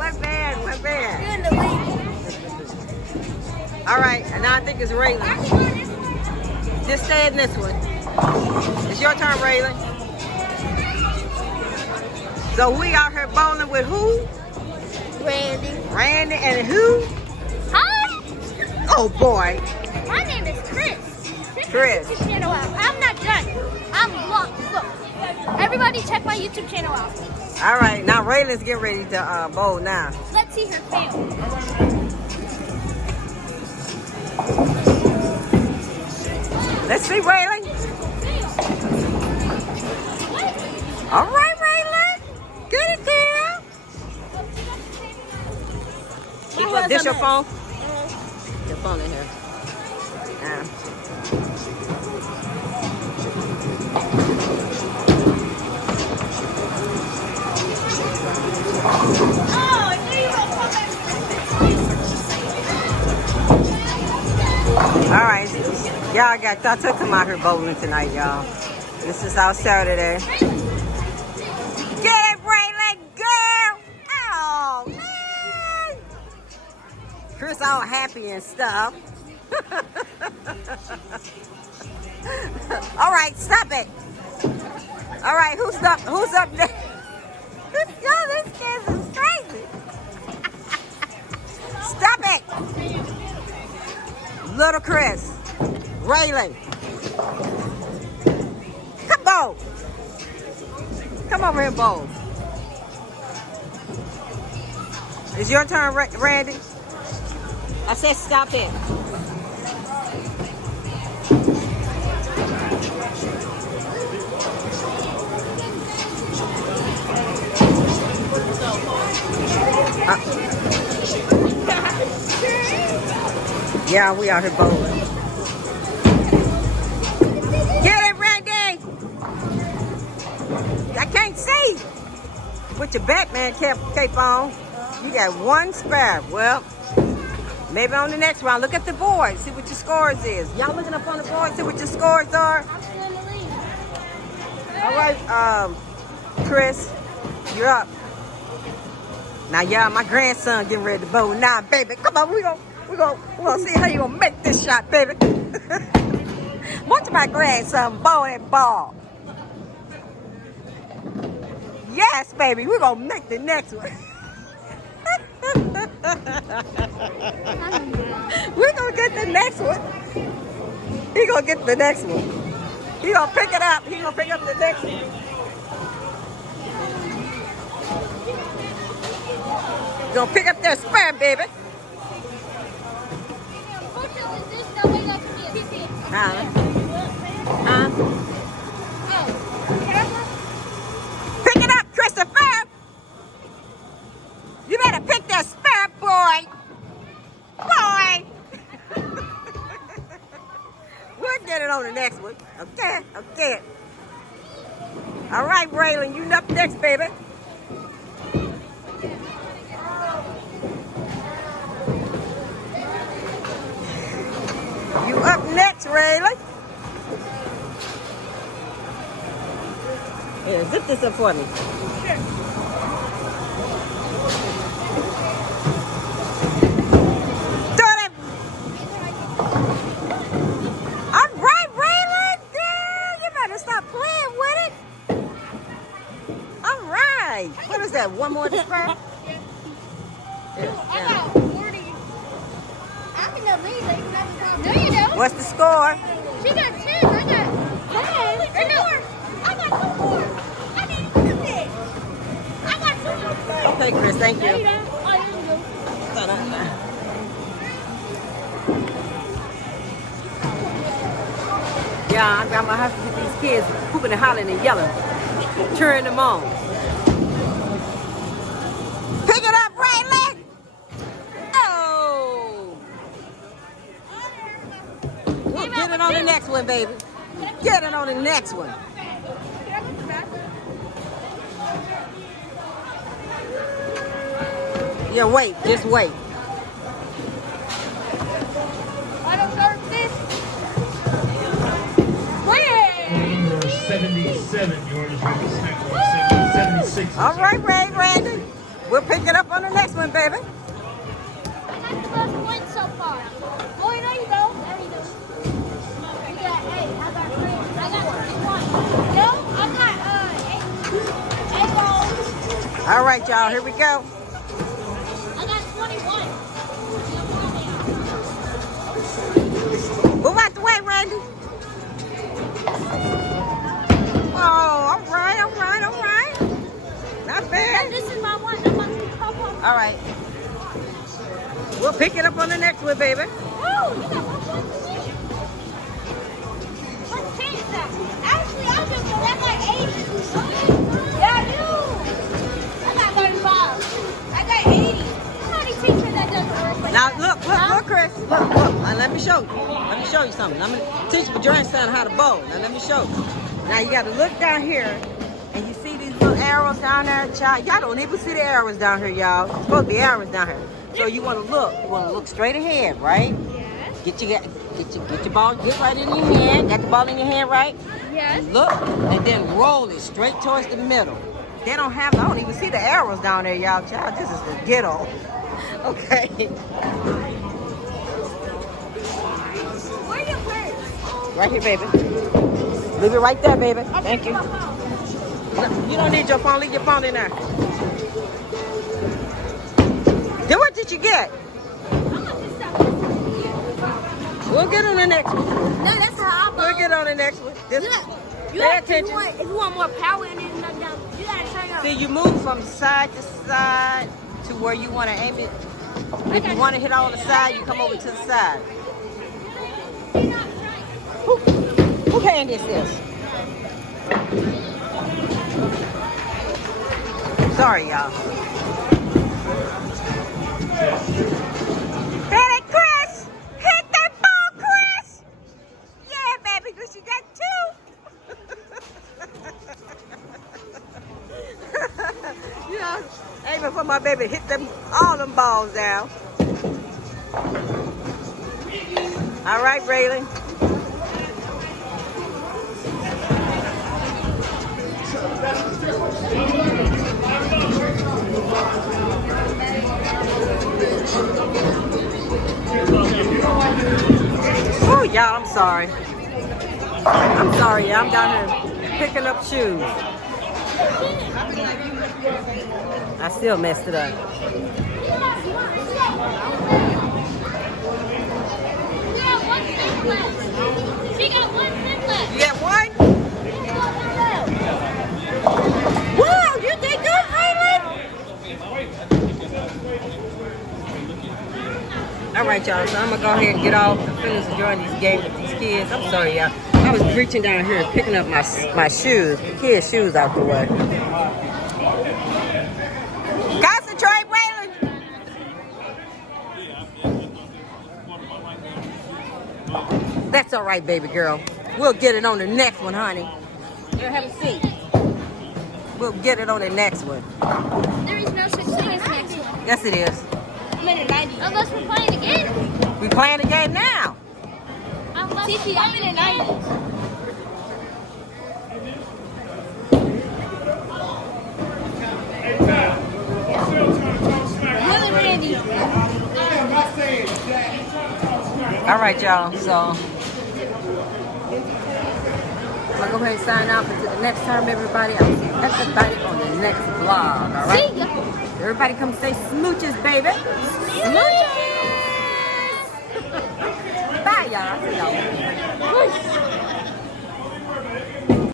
What band? What band? You're in the lead. All right, and now I think it's Raylan. Just stay in this one. It's your turn, Raylan. So we out here bowling with who? Randy. Randy and who? Hi. Oh boy. My name is Chris. Chris. YouTube channel out. I'm not done. I'm look. Everybody check my YouTube channel out. All right, now Raylan's getting ready to bowl now. Let's see her fail. Let's see, Raylan. All right, Raylan. Get it, girl. This your phone? Your phone in here. Yeah. All right, y'all I took them out here bowling tonight, y'all. This is our Saturday. Get it, Raylan, girl! Oh, man! Chris all happy and stuff. All right, stop it. All right, who's up there? This kid is crazy. Stop it. Little Chris. Raylan. Come on. Come over here and bowl. It's your turn, Randy. I said stop it. Yeah, we out here bowling. Get it, Randy! I can't see. Put your Batman cape on. You got one spare. Well, maybe on the next round. Look at the board. See what your scores is. Y'all looking up on the board. See what your scores are. I'm still in the lead. All right, Chris, you're up. Now, y'all, my grandson getting ready to bowl. Now, baby, come on, we gonna see how you gonna make this shot, baby. Watch my grandson bowl that ball. Yes, baby, we're gonna make the next one. We're gonna get the next one. He gonna get the next one. He gonna pick it up. He gonna pick up the next one. He gonna pick up that spare, baby. Pick it up, Christopher. You better pick that spare, boy. Boy. We'll get it on the next one. Okay, okay. All right, Raylan, you up next, baby. You up next, Raylan. Here, zip this up for me. Sure. Throw that. All right, Raylan, girl, you better stop playing with it. All right. What is that? One more to spare? I got 40. I'm in the lead. No, you don't. What's the score? She got 10. I got 10. Or no, I got 2 more. I need 50. I got 2 more points. Okay, Chris, thank No, you you. don't. Oh, you do. Yeah, I'm gonna have to get these kids hooping and hollering and yelling, cheering them on. Pick it up, Raylan! Oh! We'll get it on the next one, baby. Get it on the next one. Yeah, wait, just wait. I don't start this. Number 77, yours was 76. All right, Randy. We'll pick it up on the next one, baby. I got the most points so far. Oh, there you go. There you go. You got 8. I got 3. I got 21. No, I got 8 balls. All right, y'all. Here we go. I got 21. Move out the way, Randy. Oh, all right, all right, all right. Not bad. This is my one. I want to pop up. All right. We'll pick it up on the next one, baby. Oh, you got 1 point for me. Let's change that. Actually, I'll just go. I got 80. Yeah, I do. I got 35. I got 80. I'm not a teacher that doesn't work like Now, that. look, Chris. Look. Now, let me show you. Let me show you something. I'm going to teach my grandson how to bowl. Now, let me show you. Now, you got to look down here, and you see these little arrows down there, child. Y'all don't even see the arrows down here, y'all. There's supposed to be arrows down here. So you want to look. You want to look straight ahead, right? Yes. Get your ball. Get right in your hand. Got the ball in your hand, right? Yes. Look, and then roll it straight towards the middle. They don't have. I don't even see the arrows down there, y'all. Child, this is the ghetto. Okay. Where your purse? Right here, baby. Leave it right there, baby. Thank you. You don't need your phone. Leave your phone in there. Then what did you get? We'll get on the next one. No, that's how I We'll get on the next one. This, pay attention. If you want more power in it, you gotta turn up. See, you move from side to side to where you want to aim it. If you want to hit on the side, you come over to the side. Who hand this is? Sorry, y'all. Hit it, Chris! Hit that ball, Chris! Yeah, baby, because you got 2. Yeah, aiming for my baby, hit them all them balls down. All right, Raylan. Oh, y'all, I'm sorry. I'm sorry, y'all. I'm down here picking up shoes. I still messed it up. She got 1 cent left. You got 1? Wow, you did good, Raylan. All right, y'all. So I'm gonna go ahead and get off and finish enjoying these games with these kids. I'm sorry, y'all. I was reaching down here and picking up my shoes, the kids' shoes out the way. Concentrate, Waylon. That's all right, baby girl. We'll get it on the next one, honey. Here, have a seat. We'll get it on the next one. There is no such thing as next one. Yes, it is. I'm in the 90s. Unless we're playing again. We playing the game now. Titi, I'm in the 90s. Really, Randy? All right, y'all. So I'm gonna go ahead and sign off until the next time, everybody. I'll see everybody on the next vlog. All right. See ya. Everybody, come say smooches, baby. Smooches. Bye, y'all. See y'all.